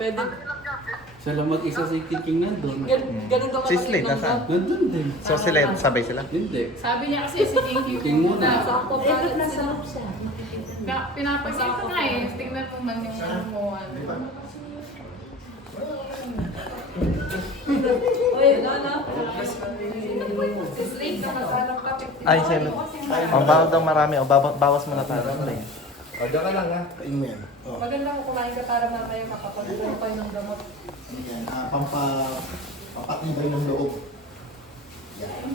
Pwede. Siya lang mag-isa si King nandun. Ganun daw Si Slade, nasaan? Nandun din. So sila, sabay sila? Hindi. Sabi niya kasi si King King King muna. muna. Ikot na sa loob siya. Pinapagin ko nga eh. Tingnan mo man yung mo. Uy, no. Si Slade na maghanap ka. Ay, sila. Ang bawal daw marami. O, bawas mo na tayo. O, diyan ka lang ha. Kain mo yan. O. Maganda mo kumain ka para mamaya makapag-uwi pa ng gamot. Yan. Papatibay ng loob. Yan.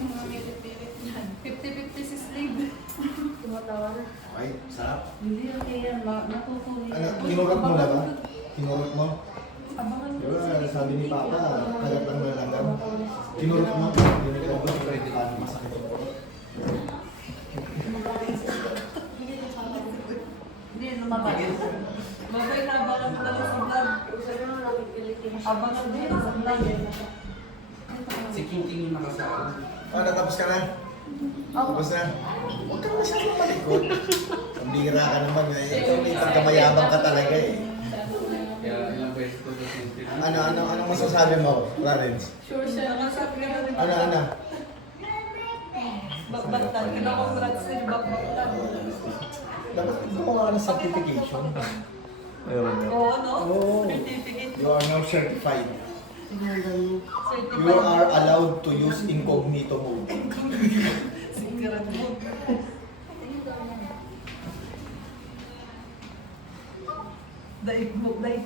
50-50 si Slade. Tumatawa na. Okay, sarap. Hindi yung kaya natutuloy. Ano, kinurot mo na ba? Kinurot mo? Abangan mo. Diba, sabi ni Papa, kagat lang na langgam. Kinurot mo? Kinurot mo? Paano masakit yung ulo? Hindi, lumabas. Babay na, abangan mo lang sa vlog. Abangan din sa vlog. Si King yung nakasama. O, natapos ka na? Tapos na? Huwag ka masyadong malikot. Ang bira ka naman eh. Ikaw may pagkamayabang ka talaga eh. Kaya ilang beses ko na sinti. Ano masasabi mo, Clarence? Sure siya. Nakasabi ka na rin. Ano? Bakbaktan. Kinakongrats din. Bakbaktan. Dapat gumawa ka ng certification. Oo, no? Oo. Certificate. You are now certified. You Certified. are allowed to use incognito mode. Secret mo. Daig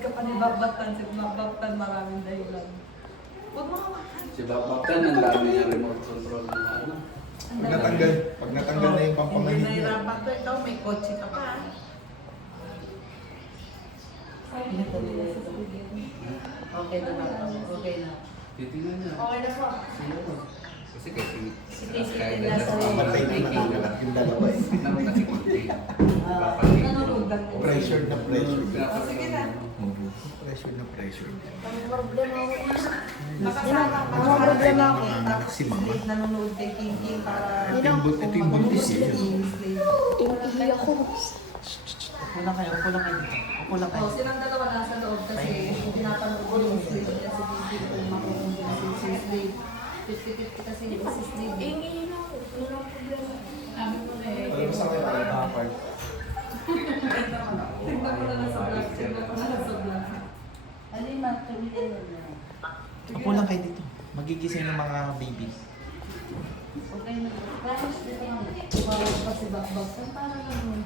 ka pa ni Bakbaktan. Si Bakbaktan maraming dahilan. Huwag mo kawakan. Si Bakbaktan, ang dami niya remote control ng ano. Pag natanggal na yung Hindi pampangahit niya. nahirapan to. Ikaw may kotse ka pa. Okay na ba? Okay na. Titingnan niya. Okay na po. Sino to? Kasi kasi Si Casey kaya din na nasa Mamatay na natanggal yung dalawa eh. Naman kasi kunti. Nanonood lang. Pressure na pressure. Oh, sige na. Pressure na pressure. Ang problema ko nakasama ka. Ang problema ako. Tapos Si Mama. Slade nanonood kay King King para... Ito yung buntis eh. Ihi ako. Upo lang kayo, upo lang kayo. Upo lang kayo. Oh, silang dalawa nasa loob kasi pinapanood ko yung Slade niya si King King kung makukuha si Slade. 50-50 kasi si Slade. Ihi na ako. Walang problema. Sabi ko na eh. Alam mo sa akin parang nakapart. Tingnan ko na lang sa vlog. Tingnan ko na lang sa vlog. Alima, tumili na. Upo lang kayo dito. Magigising ng mga babies. Okay na. Promise dito lang. Tumawag pa si Bakbak. Saan para lang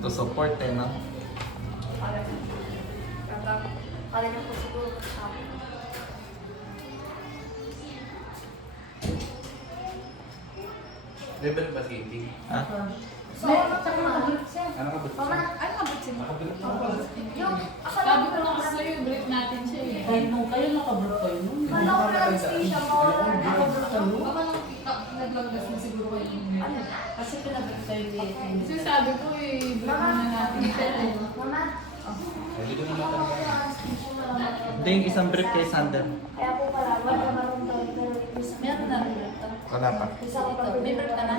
To support eh, no? Kala niya po siguro kasama. Level ba si King? Ha? So, tsaka nakabalik siya. Ano ka ba? Ay, kabutin mo. Nakabilang ako. Yung, Sabi ko na kasi sa'yo, break natin siya eh. Kayo nung kayo nakabrot kayo nung. Kala ko lang siya mo. Nakabrot kayo. Baka naglagdas na siguro kayo. Ano? Kasi pinabrot kayo ni Kasi sabi ko eh, break na natin siya eh. Mama. Hindi ko naman talaga. Hindi, yung isang brief kay Sander. Kaya po pala, wala marunong daw. Meron na rin ito. Wala pa. May birth ka na?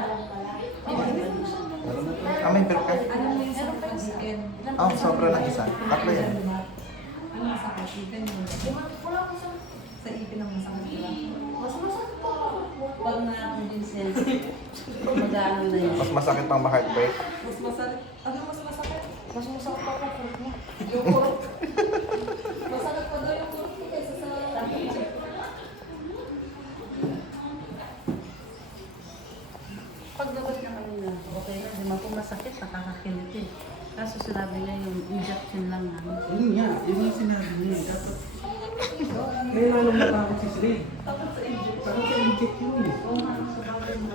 Ah, may brief ka? Ano mo yung sa weekend? Oh, sobra lang isa. Tatlo yan. Ano masakit? Ipin mo. Wala ko sa ipin ang masakit ka. Mas masakit pa ako. Pag na ako din sensitive. Mag-ano na yun. Mas masakit pang ma-heartbreak. Mas masakit. Ano mas masakit? Mas masakit pa ako. Yung kurot. Masakit pa daw yung kurot ko kaysa sa... Pag nabalik na kanina, okay na. Di ba kung masakit, nakakakilit eh. Kaso sinabi niya yung injection lang na. Yun nga, yun yung sinabi niya. Dapat. Kaya lalong matakot si Slade. Tapos sa injection. Takot sa inject yun eh. Oo nga, sa bagay mo.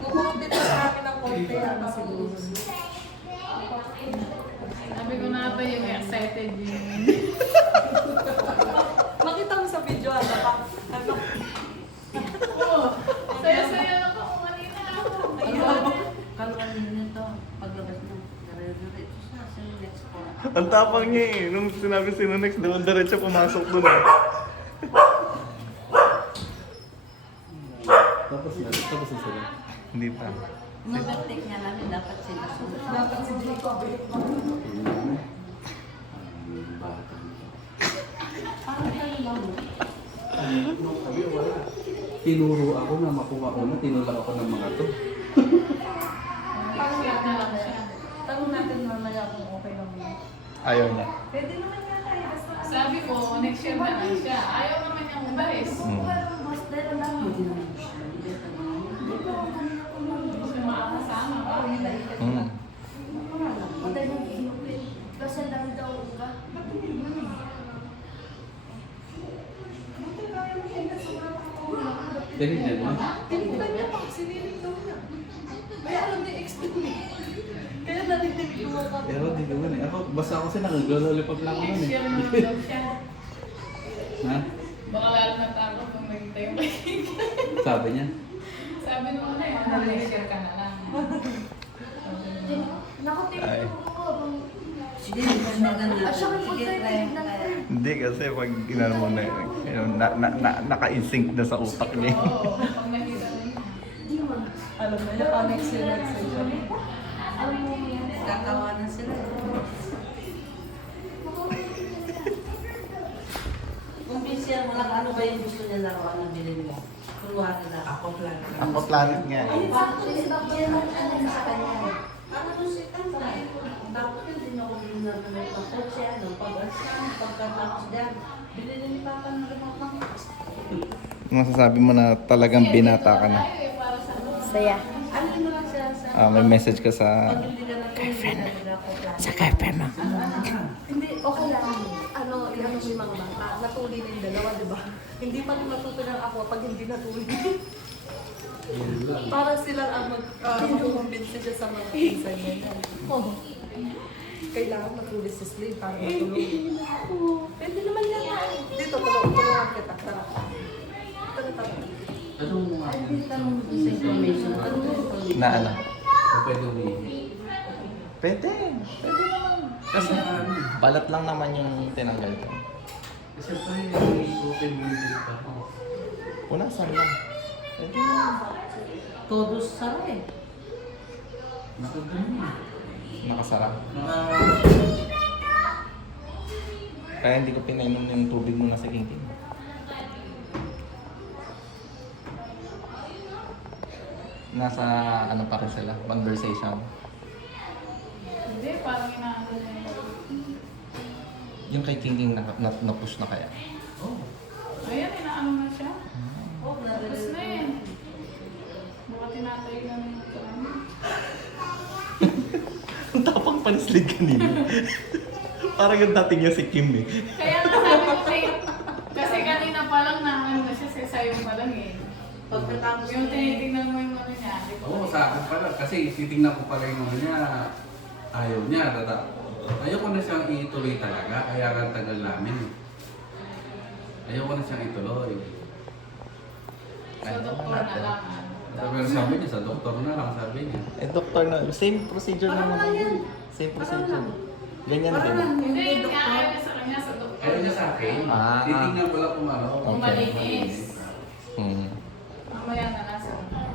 Kukurot dito sa akin ng konti. Ano siguro. Sabi ko na ba yung excited yun. Makita mo sa video, ano ka? Ano? Oo, saya-saya lang ako kanina ako. Kalwan nito, paglabas mo. Dire-diretso siya sa next po. Ang tapang niya eh. Nung sinabi sino next, doon diretso pumasok doon eh. Tapos na sila. Hindi pa. Nung birthday nga namin, dapat sila. Dapat si Jacob. tinuro ako na makuha ko na, tinulak ako ng mga to. Share na lang siya. Tanong natin mamaya kung okay lang yun. Ayaw niya. Pwede naman yan tayo. Basta Sabi ko, next year na lang siya. Ayaw naman niyang umalis. Mm. mas dahil lang. Hindi naman siya. Hindi siya makakasama. Mm. Dahil yan na. Tinignan niya pa. Sinilig daw niya. Kaya alam niya expect niya. Kaya narinig ko ka. Pero di naman eh. Ako, basta ako siya nag-lollipop lang ako nun Next eh. year na lang daw siya. Ha? Baka lalo natakot kung nagkita yung Sabi niya. Sabi nung una yun, next year ka na lang. Ay. Sige, maganda. Sige, try. Hindi kasi pag ginano mo na yun, naka-insync na sa utak niya. Oo, pag nakita na yun. Alam mo niya, next year. Kakawanan sila. Kung busy mo lang, ano ba yung gusto niya laruan na bilhin mo? Kuruhan nila. Ako plan. Ako planet nga. Sa kanya. Ano to si Tanta? Dapat yun din ako din na may pakot siya. Pagkatapos dyan, bilhin ni Papa ng remote ng Masasabi mo na talagang binata ka na. Tayo eh, para sa Saya. Ano mo lang siya sa... May message ka sa... Pag hindi ka na girlfriend. Sa girlfriend mo. Hindi, okay lang. Ano mo yung mga bata. Natuli ng dalawa, di ba? Hindi pa rin matuto ng ako pag hindi natuli. Para sila ang mag-convince siya sa mga pinsan niya. Oh. Kailangan matuli si Slay para matulog. Pwede naman yan. Dito, tulungan kita. Tara. Tara. Anong mga Hindi tanong mo sa information. Ano yung information? Na ano? pwede umihi? Pwede. Pwede naman. Kasi ano, Balat lang naman yung tinanggal ko. kasi pa yung open window pa ako. Punasan lang. Pwede naman. Todos sara eh. Nakagano. Nakasara. Kaya hindi ko pinainom yung tubig mo na sa King. Nasa ano pa rin sila, conversation. Hindi, parang inaano na yun. Yung kay King na-push na kaya. Oh. Ayan, inaano na siya. Oh, Tapos na yun. Baka tinatay na yung karami. Ang tapang panislig kanina. Parang yung dating niya si Kim eh. Kaya nga sabi ko kasi kanina pa lang na ano na siya, sayo pa lang eh. Pagkatapos Yung tinitingnan mo yung ano niya. di ba? Oo, sa akin pala. Kasi titingnan ko pala yung ano niya. Ayaw niya. Ayaw ko na siyang ituloy talaga. Kaya ang tagal namin. Ayaw ko na siyang ituloy. Sa doktor na lang. Pero sabi niya, sa doktor na lang sabi niya. Eh doktor na, same procedure Parang naman. lang yan. Same procedure. Ganyan Parang din. lang, Hindi, hindi yung doktor. ayaw niya sa kanya sa doktor. Ayaw niya sa akin. Ah. Titingnan ko lang kung ano. Kung malinis. Hmm. Mamaya na lang sa doktor.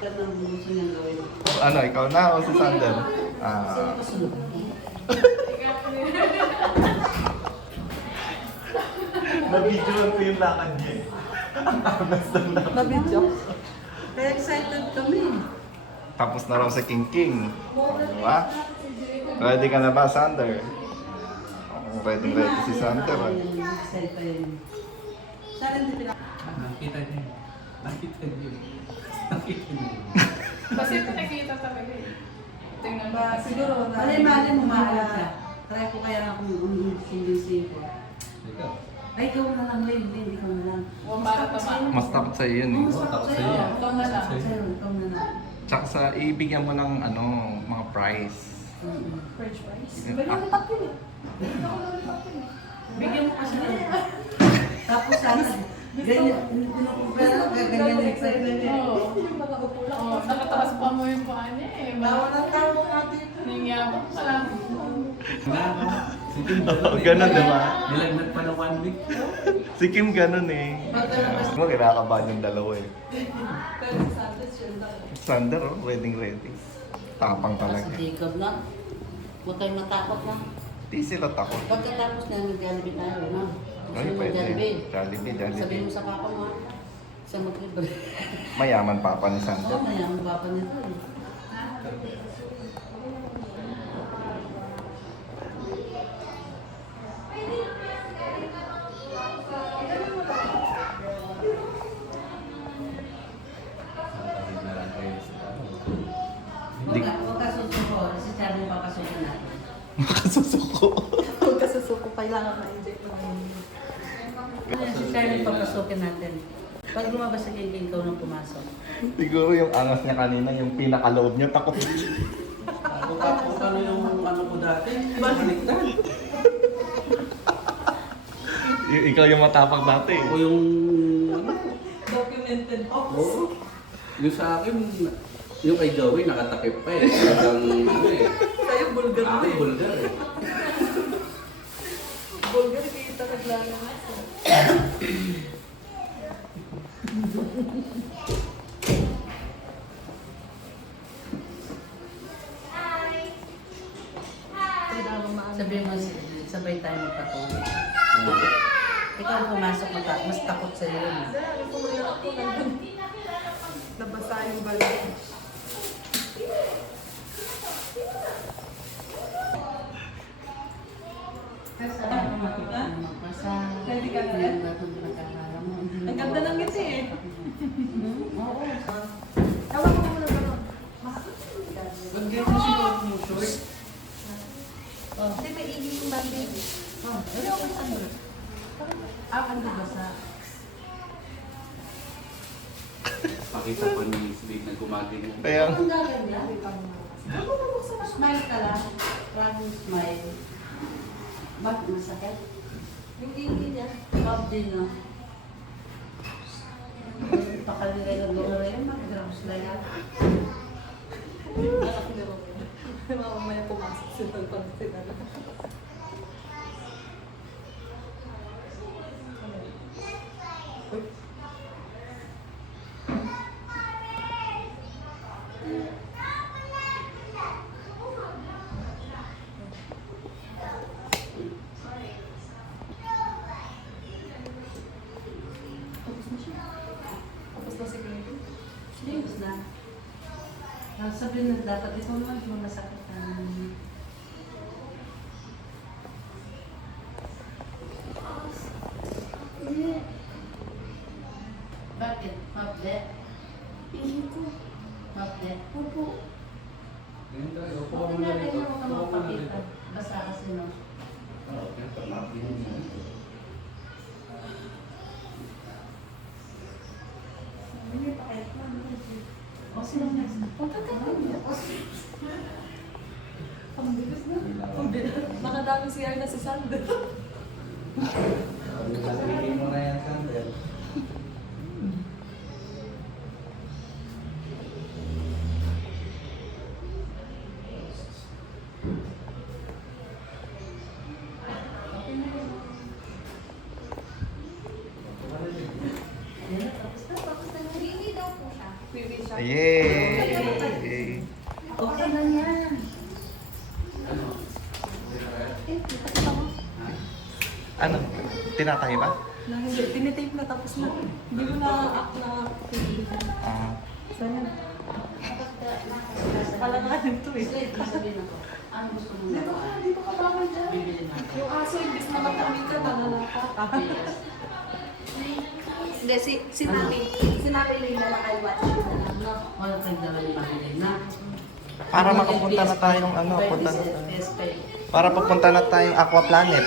Ano ang gusto niyang gawin? Ano, ikaw na o si Sander? Ah, Kasunod. nabidyoan ko yung lakad niya eh. Nabidyo. Kaya excited kami. Tapos na raw si King. Diba? Ready ka na ba, Sander? Ready si Sander. Excited pa yun. Sana hindi pinag... Nakita niya. Nakita niya. Nakita niya. Kasi ito nakita talaga eh. Tingnan mo. Ba, siguro, mali mo mahal siya. Try ko kaya akong umbisi ko. Ikaw. Ay, ikaw na lang, Lane. Lane, ikaw na lang. O, para tama. Mas takot sa'yo yun eh. Mas takot sa'yo. Ikaw na lang. Sa'yo, ikaw na lang. Tsaka sa ibigyan mo ng ano, mga prize. French fries. Bigyan mo kasi ng... Tapos sana, ganyan, pinukumpara, gaganyan yung excited niya. Oo. Oo, nakataas pa mo yung paa niya eh. Tawa ng tawa natin. Nangyabang pa lang. Si Kim Oo, ganun, diba? Nilagnat pa na 1 week. Si Kim ganun eh. Mo kinakabahan yung dalawa eh. Pero sa sandwich yun lang. Sander, oh, ready. Tapang Sa talaga. Jacob na, huwag kayong matakot na. Di sila takot. Pagkatapos na, mag-Jollibee tayo, no? Gusto Ay, mo pwede. Jollibee? Jollibee. Sabihin mo sa papa mo, ha? Sa mag-libre. Mayaman papa ni Oo, Sander. mayaman pa nito eh. Huwag ka susuko. Si Charlie papasukin natin. Makasusuko. Huwag ka susuko, kailangan ma-inject mo ngayon. Si Charlie papasukin natin. Pag lumabas sa king ikaw nang pumasok. Siguro yung angas niya kanina, yung pinakaloob niya, takot. Kung ano yung ano ko dati, baliktad. Ikaw yung matapang dati. O yung Documented. Oo. Yung sa akin, yung kay Joey nakatakip pa eh. Talagang ano eh. Sa'yo, bulgar Ako na eh. bulgar eh. Bulgar, kita naglalangas. Kailangan maano. Sabihin mo, sabay tayo magpatuloy. Ikaw ang pumasok, mas takot sa iyo. Dahil pumayat ako nandun. Nabasa yung balon. Hindi ka na yan? Ang ganda ng ngiti eh. Oo. Tawag ko muna ba? Lagyan mo siguro yung short. Hindi, may iging yung bandi. Ano ako sa ano? Ang basa. Pakita pa ni Slade na gumagin. Kaya, Ang gaganda. Smile ka lang. Promise smile. Bakit masakit? Yung iging niya. Bob din no? Pakalilay na gawin rin. Mag-grams na yan. Anak ni Romeo. Mamamaya pumasok sila pag sinala. Tapos na si Clinton. Sleeves na. Sabihin na dapat ito naman yung masakit na. Bakit? Maple? Hindi ko. Maple? Opo. Ganyan talaga. Upo Okay mo na, na rito. kaya mo ka Upo mo na magpakita. rito. Basta kasi no. Oo, ganito. Mapinig mo dito. Hindi pa kahit na. O sino next? Ang bilis na. Ang bilis. Nakadaming CR na si Sander. Sabihin mo na yan, Sander. Hindi daw po siya. Piwi siya. yay! Okay na yan. Ano? Ano? Tinatay ba? Na hindi, tinitape na tapos na. Hindi mo na-act na piwi. Ah. Saan yan? Alanganin to eh. Slade, sabihin ako. Ano gusto mo Di ba na? di ba ka bawal dyan? Bibili natin. Yung aso, imbis na makumin ka, nananaka. Hindi, si Mami. Si Mami Lina lang I watch you na lang, no? Wala tayong dala yung pamilya na. Para makapunta na tayong ano, punta na. PS5. Para papunta na tayong Aqua Planet.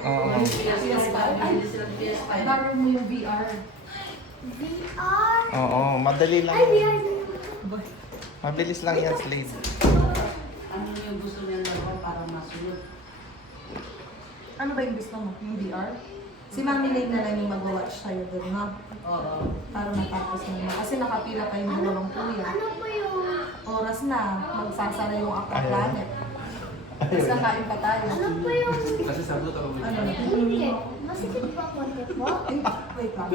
Oo. PS5. Ay, Bibili sila ng PS5. borrow mo yung VR. VR. Oo, madali lang. Ay, VR. Mabilis lang yan, Slade. Ano yung gusto niya laro para masunod? Ano ba yung gusto mo? Yung VR? Si Mami Lane na lang yung mag-watch tayo doon, no? Oo. Para matapos mo na. Kasi nakapila kayong dalawang kuya. Ano po yung... Oras na, magsasara yung Aqua Ayaw. Planet. Tapos kakain pa tayo. Ano po yung... Kasi sabi ko talaga Ano? Hindi. Masikip pa po po. Wait lang.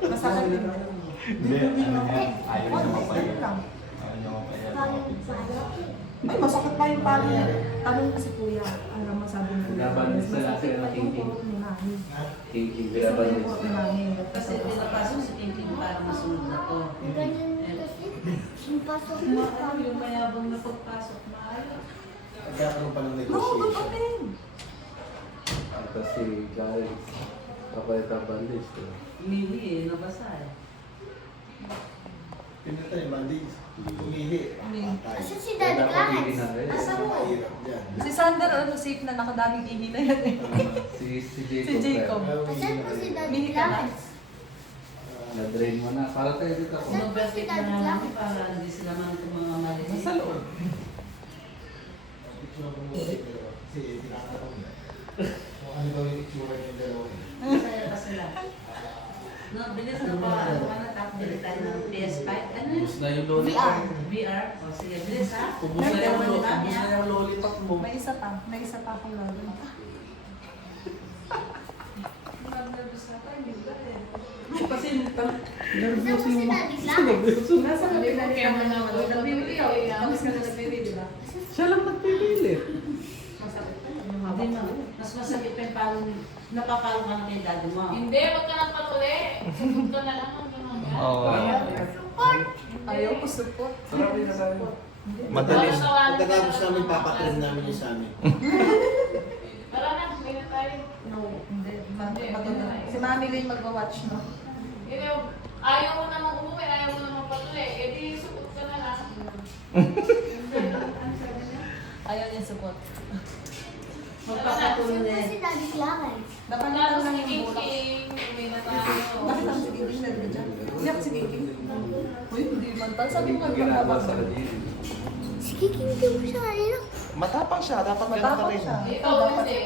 Masakit din ba yun? Hindi, ano yan? Ayaw Oh, ganun lang. Ayaw niya mapayat. Parang Ay, masakit pa yung palo niya. Tanong ko si kuya. Ano masabi mo? Binabalis na lang sila ng king-king. Ni mami. King-king, Isa pa yung binabalis. puro ni mami. Kasi pinapasok si Tingting para masunod na to. Ganyan kasi. Yung pasok mo. Yung mayabang na pagpasok, maayos. Nagkakaroon pa ng No, negotiation. kapatid. Ito si Guys. Kapay-tabalis. Mili eh, nabasa eh. Pinatay, Mandis. Umihi. Patay. Asan si Daddy Clarence? Asa mo? Mahirap dyan. Si Sander, ano, safe na nakadaming ihi na yan eh. Si Si Jacob. Asan po si Daddy Mihi ka na. Clarence? Na-drain mo na. Para tayo dito ako. Mag-birthday na nga namin para hindi sila man itong mga mali. Nasa loob. Itsura ko muna yung dalawa. Kasi tinakataon na. Kung ano daw yung itsura yung dalawa. Masaya pa sila. No, bilis na pa. Bili tayo ng PS5. Ano yun? Ubus na yung lollipop. VR. O sige, bilis ha. Ubus na yung lollipop mo. May isa pa. May isa pa akong lalo. Kasi Asan po si Daddy Clarence? Nasa kanila niya naman naman. Nagbibili ako. Tapos ka na nagbibili, di ba? siya lang nagpipili. Masakit pa. Hindi mo. Mas masakit pa yung palong napapalo ka na kay daddy mo. Hindi, wag ka nang patuli. Sumunod ka na lang hanggang hanggang. Oo. Ayaw ko support. Sarap yun sa akin. Madalis. Pagkatapos namin, papatrin namin yung sa amin. Tara na, may na tayo. No, hindi. Si Mami Lane magwa-watch, no? Hindi, ayaw mo namang umuwi, ayaw mo namang patuli. Eh di, sumunod ka na lang. Ayaw niya support. Magpapatuloy na Asan po yan. si Daddy Clarence? Napalitan Tapos lang si yung bulak. King, uwi na tayo. Bakit ang si Giging na dyan? Siyak si Giging. Uy, hindi man. Sabi mo Ginagawa sa magpapabang. kanya. Si Kiki, hindi mo siya kanina. Matapang siya. Dapat ganun ka Matapang rin. siya. Ikaw hindi.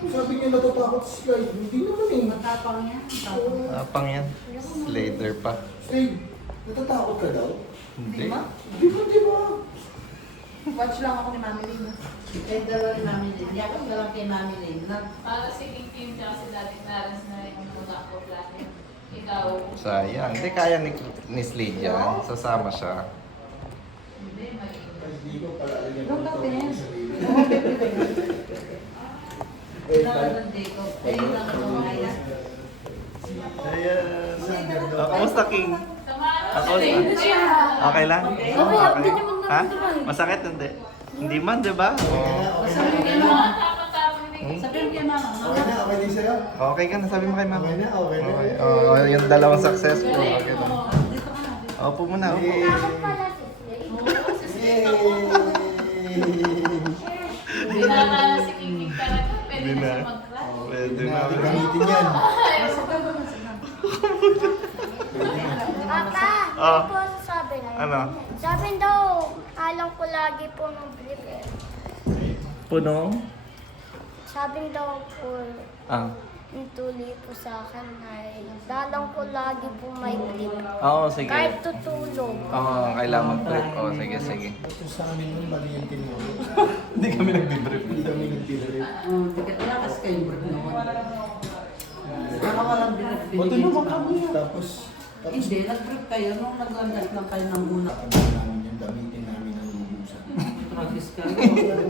Sabi niya natatakot si Sky. Hindi naman eh. Matapang yan. Tapang. Matapang yan. Slater pa. Sky, natatakot ka daw? Hindi ma? Di ba? Watch lang ako ni Mami Lane. Eh, dalawa ni Mami Lynn. Di ako dalawa kay Mami Lynn. Para si King King tsaka si Daddy Clarence na rin yung mga ako planet. Ikaw. Sayang. Hindi kaya ni Slade yan. Sasama siya. Hindi, may Ay, di ko pala alam yung Don't talk to him. Dalawa ng Jacob. Eh, yun lang ako kaya. Ayan. Kamusta, King? Samahan mo Ako, si King. Okay lang? Okay, Okay. Ha? Masakit? Hindi. Hindi man, di ba? Oo. Sabi Hindi kay mo Mama. tapang-tapang ni Sabi kay Mama. Okay na, okay din sa'yo. Okay ka na, sabi mo kay mama. Okay na, okay na. Okay. Oh, yung dalawang successful. Galing Okay na. mo. Dito ka na. Dito. Opo muna, opo. Takot pala si Slade. Oo, si Slade ako. Yay! Hindi na si King King talaga. Pwede Hindi na na. siya mag-class. Pwede Hindi na. natin gamitin yan. Papa, Ah. ano po sabi na? Ano? Sabi daw, alam ko lagi po ng brief eh. Puno? Sabi daw po, Ah. yung tuli po sa akin ay dalang ko lagi po may brief. Oo, sige. Kahit tutulog. Oo, kailangan mag-trip. Oo, sige, sige. Ito sa amin nun, mali yung tinuro. Hindi kami nagbibrief. Hindi kami nagbibrip. Tikat na kasi kayong birth noon. Baka walang Buti naman kami. Tapos, Hindi, nag-brief kayo nung naglandas lang kayo ng una. ano namin yung gamitin namin ng lubusan. Tragis kayo.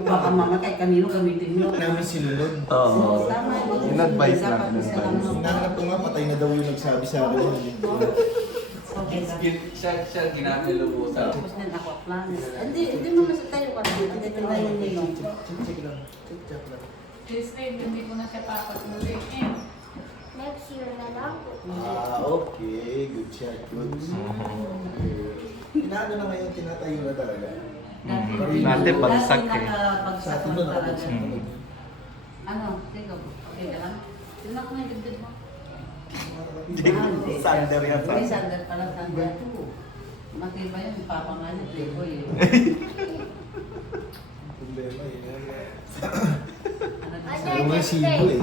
Baka mamatay kanino gamitin nyo. Namin sinunod. Oo. Tama yun. In-advise lang, Dapat isa lang in-advise. ng- Hinahanap ko nga, patay na daw yung nagsabi sa akin. Okay lang. Siya ginamilubusan. Tapos din ako planes. Hindi mo kasi tayo kasi. Hindi ko na yung ninong. Check lang. Check lang. Si Slade, hindi ko na siya papatuloy. Eh. Next year na lang po. Okay. Good shot. Good. Okay. Inaano na ngayon, tinatayo na talaga. Dati bagsak eh. Sa atin doon, nakapagsak Mm. talaga. Ano? Teka, okay ka lang? Tinak mo yung dibdib mo. Sander yan, May sander. sander pala, sander. Matibay yun, papa nga niya, playboy eh. Problema yun. Ano ba Ano siya? Yung mga sibo eh.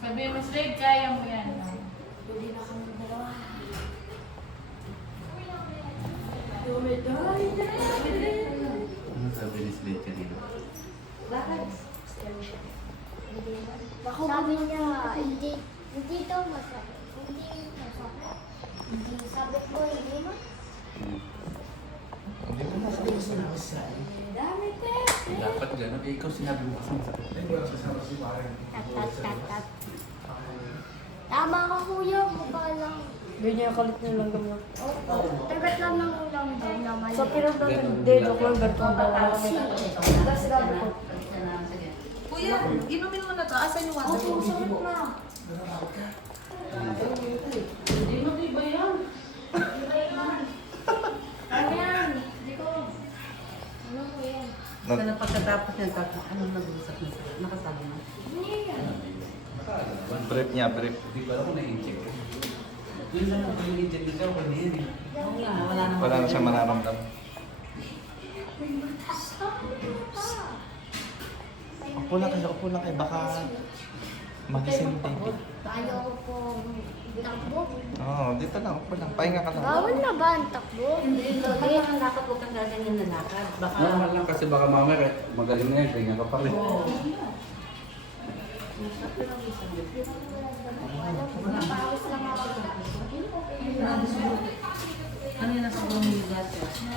Sabi mo, Slade, kaya mo yan. Hindi na kami dalawa. Ano sabi ni Slade kanina? Sabi niya, hindi daw masakit. Hindi masakit. Hindi, sabi ko, hindi mo. Hindi mo Dapat gano'n. Eh, ikaw sinabi mo kasi masakit. Tat. Tama ka kuya, mukha lang. Ganyan kalit na lang gamot. Tagat lang ng ulam daw naman. Sa pinag natin, Delo, kung Bertong daw. Kasi sabi ko, Kuya, inumin mo na to. Asan yung water? Oo, sarap na. Hindi mo ba yan? Ayan, hindi ko. Ano ko yan? Sana pagkatapos niya, anong nag-uusap na sila? Nakasabi mo? Brief niya, brief. Hindi ko alam kung na-inject. Yun lang ang pag-inject ko siya, wala yan eh. Oo nga, wala naman. Wala na siyang mararamdaman. Upo lang kayo. Baka magising yung baby. Ayaw ko po takbo. Oo, dito lang, upo lang. Pahinga ka lang. Bawal na ba ang takbo? Hindi, lagi ang lakad, huwag kang gaganyan na lakad. Baka, Normal lang kasi baka mamaya magaling na yan, kaya ka pa rin. Napawis lang ako. kanina sa bumigat siya.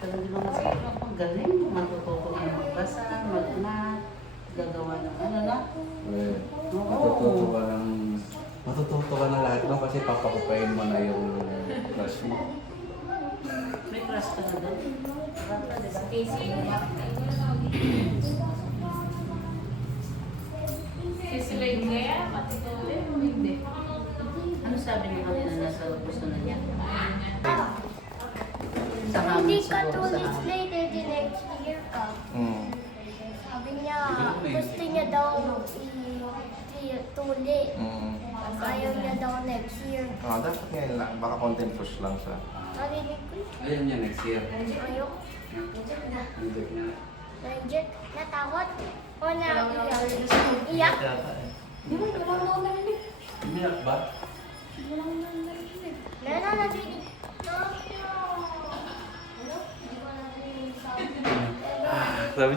Talagang mga sa pang galing, matututo ng magbasa, mag-math, gagawa ng ano na. Eh, matututo ka na lahat no kasi papakupain mo na yung crush mo. May crush ka na doon. Sisilay na yan, matituloy o hindi? Ano sabi niya kanina nasa gusto na niya? Sa Hindi amin ka siguro, sa 2 weeks amin. later, the next year ka. Mm. Sabi niya, gusto niya daw ituli. Mm. Ayaw niya daw next year. Dapat ngayon lang. Baka content push lang siya. Narinig ko. Ayun niya next year. Ayaw. Inject niya. Na-inject. Natakot. O na iyak. Di ba? Wala na ako narinig. Umiyak ba? Wala na ako narinig. Wala na narinig. Ano? Hindi ko narinig sa Sabi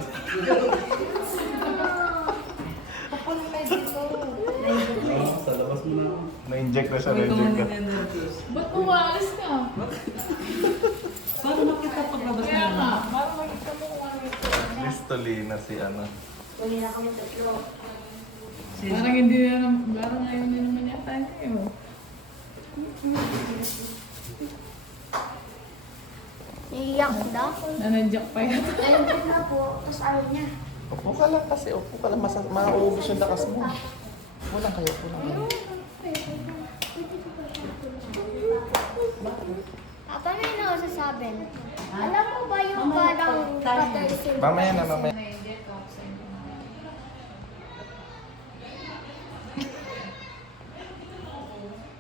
kapal kayo dito. sa labas mo na ako. Na-inject na siya, na-inject ka. Ba't umalis ka? Para makita paglabas Kaya na nga, para makita mo kung ano ito. Listolina si ano. Huli na kami tatlo. Parang hindi na naman, parang ngayon din naman yata niyo. Iiyak daw. Nanadyak pa yan. Na-inject na po. Tapos ayaw niya. Upo ka lang kasi, upo ka lang. Mauubos yung lakas mo. Upo lang kayo, upo lang kayo. Paano yun ako sasabi? Alam mo ba yung parang patay sila? Mamaya na, mamaya. Na-inject ako sa inyo.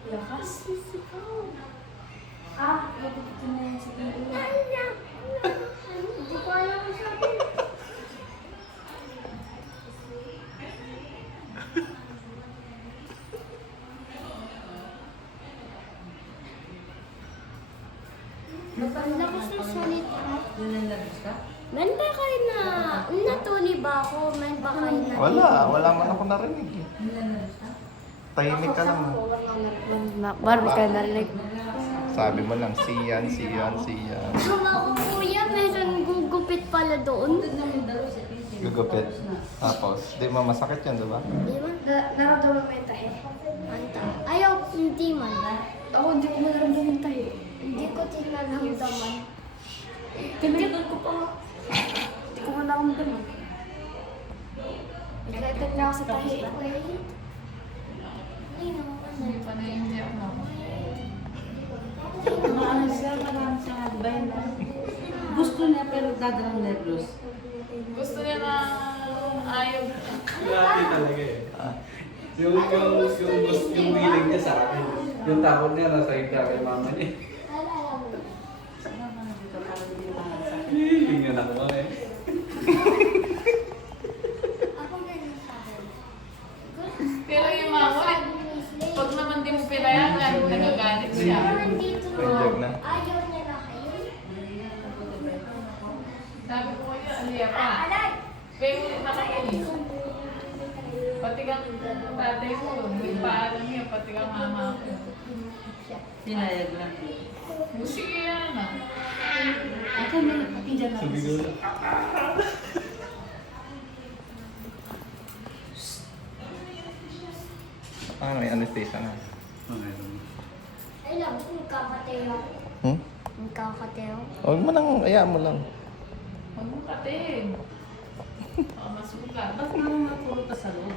Lakas. Mabigit ko na yan sa tingin. Hindi ko alam ang sabi. Ang lakas ng salita. Nilalabas ka? Men ba kayo na, natuli ba ako? Men ba kayo na? Wala man ako narinig eh. Nilalabas ka? Tahimik ka lang. Barbie ka narinig. Sabi mo lang, siyan. Mga ko kuya, meron gugupit pala doon. Gugupit. Tapos, di mo masakit yun, diba? Di ba? Naramdaman mo yung tahi? Anta. Ayaw, hindi man. Ako hindi ko naramdaman yung tahi. Hindi ko tinaramdaman. Tinagdan ko pa. Hindi ko naramdaman. Nagkaitan niya ako sa tahi. Ay, Hindi pa na-inject mo. Maano siya, marami siyang advice na. Gusto niya pero dadalang nervous. Gusto niya na ayaw. Grabe talaga eh. Yung feeling niya sa akin. Yung takot niya nasa ita kay mama niya. Sama ka na dito para hindi mahal sa akin. Feeling niya nakuha eh. Ako ganun sa akin. Pero yung mama, pag naman di mo pinayagan, nagagalit siya. Pero nandito Nandiyan na. ayaw niya na kayo. Sabi ko kayo, aliya pa. Alay! Kaya ulit nakainis. Pati kang tatay ko, may paalam niya, pati kang mama ko. Pinayag lang. Sige yan ah. Akan na lang, pati dyan lang. Ah, may anesthesia na. Okay. Ay lang, magkakatero. Hmm? Magkakatero. Huwag mo nang, ayaan mo lang. Huwag mo katin. Masulat. Ba't naman natulog ka sa loob?